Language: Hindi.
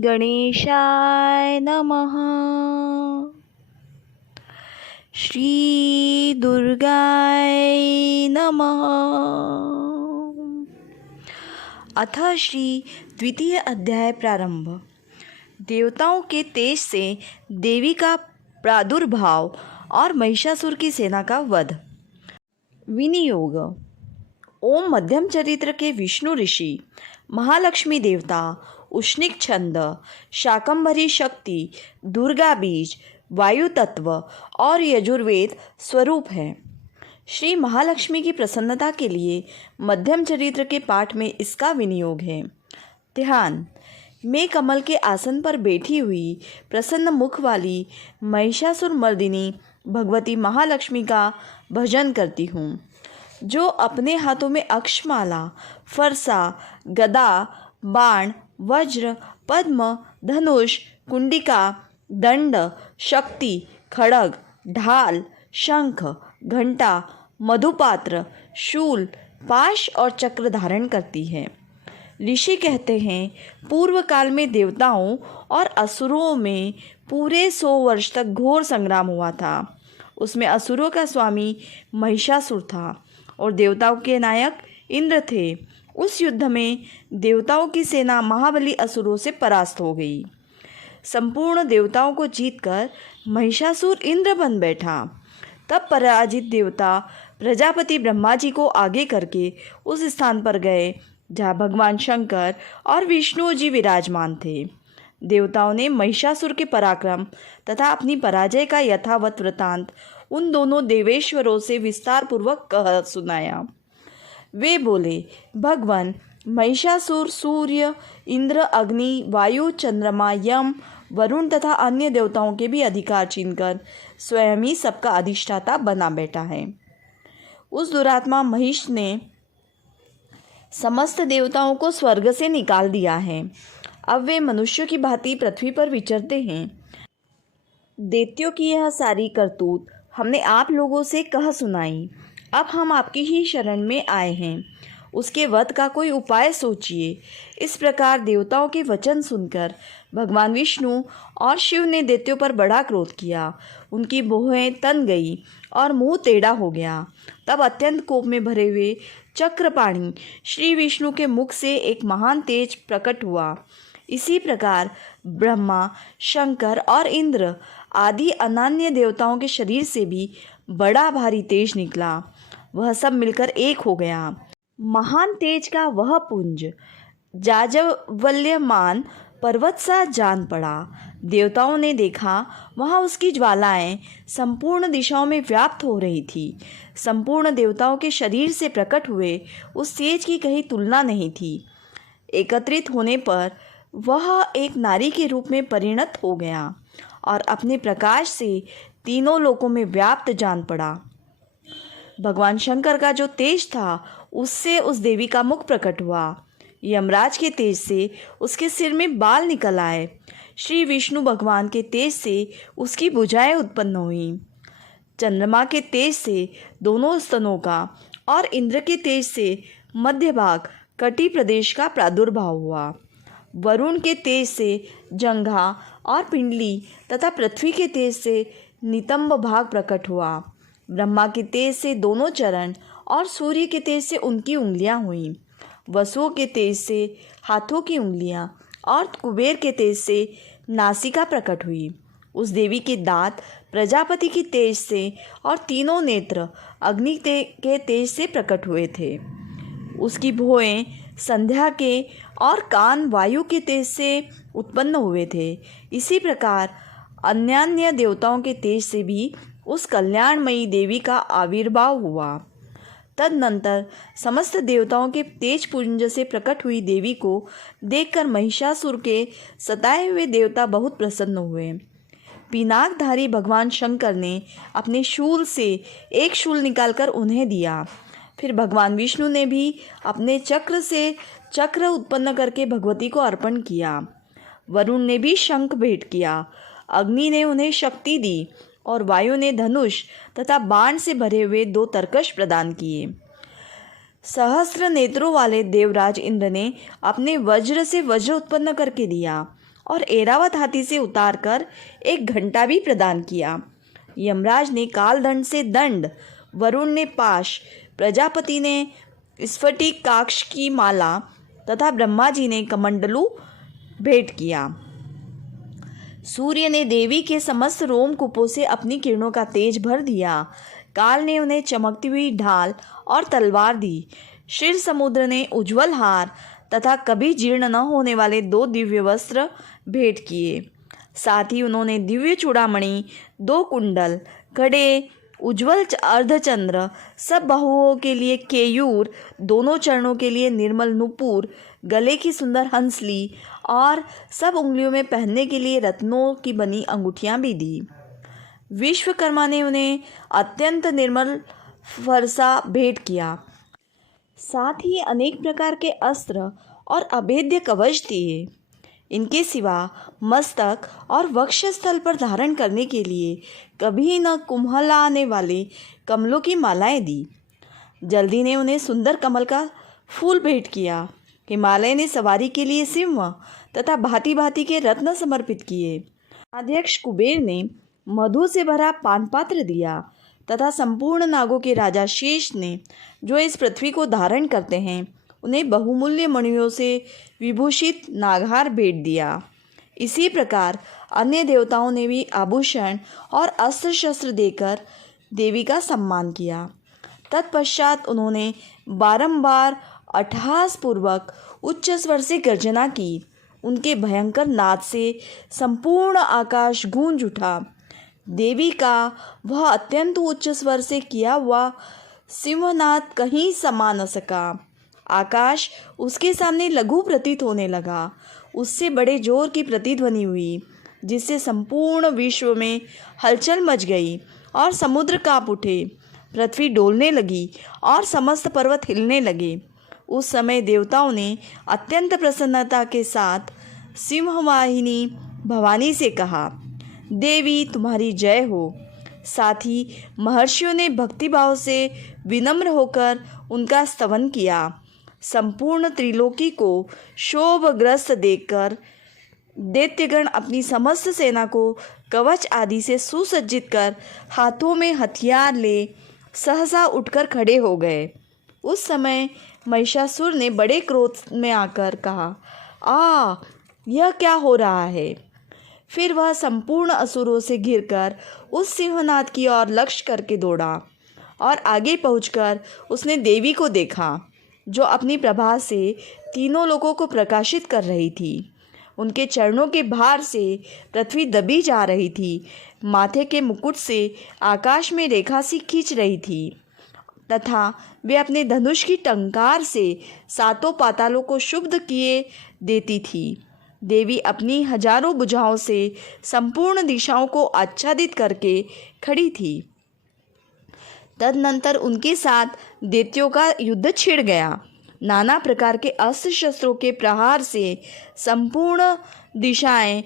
गणेशाय नमः। श्री दुर्गाय नमः। अथ श्री द्वितीय अध्याय प्रारंभ। देवताओं के तेज से देवी का प्रादुर्भाव और महिषासुर की सेना का वध। विनियोग। ओम मध्यम चरित्र के विष्णु ऋषि, महालक्ष्मी देवता, उष्णिक छंद, शाकंभरी शक्ति, दुर्गा बीज, वायु तत्व और यजुर्वेद स्वरूप है। श्री महालक्ष्मी की प्रसन्नता के लिए मध्यम चरित्र के पाठ में इसका विनियोग है। ध्यान। मैं कमल के आसन पर बैठी हुई प्रसन्न मुख वाली महिषासुर मर्दिनी भगवती महालक्ष्मी का भजन करती हूँ, जो अपने हाथों में अक्षमाला, फरसा, गदा, बाण, वज्र, पद्म, धनुष, कुंडिका, दंड, शक्ति, खड़ग, ढाल, शंख, घंटा, मधुपात्र, शूल, पाश और चक्र धारण करती है। ऋषि कहते हैं, पूर्व काल में देवताओं और असुरों में पूरे 100 वर्ष तक घोर संग्राम हुआ था। उसमें असुरों का स्वामी महिषासुर था और देवताओं के नायक इंद्र थे। उस युद्ध में देवताओं की सेना महाबली असुरों से परास्त हो गई। संपूर्ण देवताओं को जीतकर महिषासुर इंद्र बन बैठा। तब पराजित देवता प्रजापति ब्रह्मा जी को आगे करके उस स्थान पर गए जहाँ भगवान शंकर और विष्णु जी विराजमान थे। देवताओं ने महिषासुर के पराक्रम तथा अपनी पराजय का यथावत वृतांत उन दोनों देवेश्वरों से विस्तार पूर्वक कह सुनाया। वे बोले, भगवान, महिषासुर सूर्य, इंद्र, अग्नि, वायु, चंद्रमा, यम, वरुण तथा अन्य देवताओं के भी अधिकार छीनकर स्वयं ही सबका अधिष्ठाता बना बैठा है। उस दुरात्मा महिष ने समस्त देवताओं को स्वर्ग से निकाल दिया है। अब वे मनुष्यों की भांति पृथ्वी पर विचरते हैं। दैत्यों की यह सारी करतूत हमने आप लोगों से कह सुनाई। अब हम आपकी ही शरण में आए हैं। उसके वध का कोई उपाय सोचिए। इस प्रकार देवताओं के वचन सुनकर भगवान विष्णु और शिव ने दैत्यों पर बड़ा क्रोध किया। उनकी भौहें तन गई और मुंह टेढ़ा हो गया। तब अत्यंत कोप में भरे हुए चक्रपाणी श्री विष्णु के मुख से एक महान तेज प्रकट हुआ। इसी प्रकार ब्रह्मा, शंकर और इंद्र आदि अनन्य देवताओं के शरीर से भी बड़ा भारी तेज निकला। वह सब मिलकर एक हो गया। महान तेज का वह पुंज जाज्वल्यमान पर्वत सा जान पड़ा। देवताओं ने देखा, वहाँ उसकी ज्वालाएं संपूर्ण दिशाओं में व्याप्त हो रही थी। संपूर्ण देवताओं के शरीर से प्रकट हुए उस तेज की कहीं तुलना नहीं थी। एकत्रित होने पर वह एक नारी के रूप में परिणत हो गया और अपने प्रकाश से तीनों लोकों में व्याप्त जान पड़ा। भगवान शंकर का जो तेज था, उससे उस देवी का मुख प्रकट हुआ। यमराज के तेज से उसके सिर में बाल निकल आए। श्री विष्णु भगवान के तेज से उसकी भुजाएं उत्पन्न हुई। चंद्रमा के तेज से दोनों स्तनों का और इंद्र के तेज से मध्य भाग कटी प्रदेश का प्रादुर्भाव हुआ। वरुण के तेज से जंघा और पिंडली तथा पृथ्वी के तेज से नितंब भाग प्रकट हुआ। ब्रह्मा के तेज से दोनों चरण और सूर्य के तेज से उनकी उंगलियां हुईं। वसुओं के तेज से हाथों की उंगलियां और कुबेर के तेज से नासिका प्रकट हुई। उस देवी के दांत प्रजापति की तेज से और तीनों नेत्र अग्नि के तेज से प्रकट हुए थे। उसकी भौहें संध्या के और कान वायु के तेज से उत्पन्न हुए थे। इसी प्रकार अन्यान्य देवताओं के तेज से भी उस कल्याणमयी देवी का आविर्भाव हुआ। तदनंतर समस्त देवताओं के तेज पुंज से प्रकट हुई देवी को देखकर महिषासुर के सताए हुए देवता बहुत प्रसन्न हुए। पिनाकधारी भगवान शंकर ने अपने शूल से एक शूल निकालकर उन्हें दिया। फिर भगवान विष्णु ने भी अपने चक्र से चक्र उत्पन्न करके भगवती को अर्पण किया। वरुण ने भी शंख भेंट किया। अग्नि ने उन्हें शक्ति दी और वायु ने धनुष तथा बाण से भरे हुए 2 तरकश प्रदान किए। सहस्त्र नेत्रों वाले देवराज इंद्र ने अपने वज्र से वज्र उत्पन्न करके दिया और ऐरावत हाथी से उतारकर एक घंटा भी प्रदान किया। यमराज ने कालदंड से दंड, वरुण ने पाश, प्रजापति ने स्फटिकाक्ष की माला तथा ब्रह्मा जी ने कमंडलू भेंट किया। सूर्य ने देवी के समस्त रोमकूपों से अपनी किरणों का तेज भर दिया। काल ने उन्हें चमकती हुई ढाल और तलवार दी। क्षीर समुद्र ने उज्ज्वल हार तथा कभी जीर्ण न होने वाले 2 दिव्य वस्त्र भेंट किए। साथ ही उन्होंने दिव्य चूड़ामणि, 2 कुंडल, कड़े, उज्ज्वल अर्धचंद्र, सब बाहुओं के लिए केयूर, दोनों चरणों के लिए निर्मल नुपुर, गले की सुंदर हंसली और सब उंगलियों में पहनने के लिए रत्नों की बनी अंगूठियां भी दी। विश्वकर्मा ने उन्हें अत्यंत निर्मल फरसा भेंट किया। साथ ही अनेक प्रकार के अस्त्र और अभेद्य कवच दिए। इनके सिवा मस्तक और वक्षस्थल पर धारण करने के लिए कभी न कुम्हलाने वाले कमलों की मालाएं दी। जल्दी ने उन्हें सुंदर कमल का फूल भेंट किया। हिमालय ने सवारी के लिए सिंह तथा भांति भांति के रत्न समर्पित किए। अध्यक्ष कुबेर ने मधु से भरा पानपात्र दिया तथा संपूर्ण नागों के राजा शेष ने, जो इस पृथ्वी को धारण करते हैं, उन्हें बहुमूल्य मणियों से विभूषित नागहार भेंट दिया। इसी प्रकार अन्य देवताओं ने भी आभूषण और अस्त्र शस्त्र देकर देवी का सम्मान किया। तत्पश्चात उन्होंने बारंबार अट्टहासपूर्वक उच्च स्वर से गर्जना की। उनके भयंकर नाद से संपूर्ण आकाश गूंज उठा। देवी का वह अत्यंत उच्च स्वर से किया हुआ सिंहनाद कहीं समा न सका। आकाश उसके सामने लघु प्रतीत होने लगा। उससे बड़े जोर की प्रतिध्वनि हुई, जिससे संपूर्ण विश्व में हलचल मच गई और समुद्र कांप उठे। पृथ्वी डोलने लगी और समस्त पर्वत हिलने लगे। उस समय देवताओं ने अत्यंत प्रसन्नता के साथ सिंहवाहिनी भवानी से कहा, देवी तुम्हारी जय हो। साथ ही महर्षियों ने भक्तिभाव से विनम्र होकर उनका स्तवन किया। संपूर्ण त्रिलोकी को शोभग्रस्त देखकर दैत्यगण अपनी समस्त सेना को कवच आदि से सुसज्जित कर हाथों में हथियार ले सहसा उठकर खड़े हो गए। उस समय महिषासुर ने बड़े क्रोध में आकर कहा, यह क्या हो रहा है? फिर वह संपूर्ण असुरों से घिरकर उस सिंहनाद की ओर लक्ष्य करके दौड़ा और आगे पहुंचकर उसने देवी को देखा, जो अपनी प्रभा से तीनों लोगों को प्रकाशित कर रही थी। उनके चरणों के भार से पृथ्वी दबी जा रही थी। माथे के मुकुट से आकाश में रेखा सी खींच रही थी तथा वे अपने धनुष की टंकार से 7 पातालों को शुद्ध किए देती थी। देवी अपनी हजारों भुजाओं से संपूर्ण दिशाओं को आच्छादित करके खड़ी थी। तदनंतर उनके साथ दैत्यों का युद्ध छिड़ गया। नाना प्रकार के अस्त्र शस्त्रों के प्रहार से संपूर्ण दिशाएं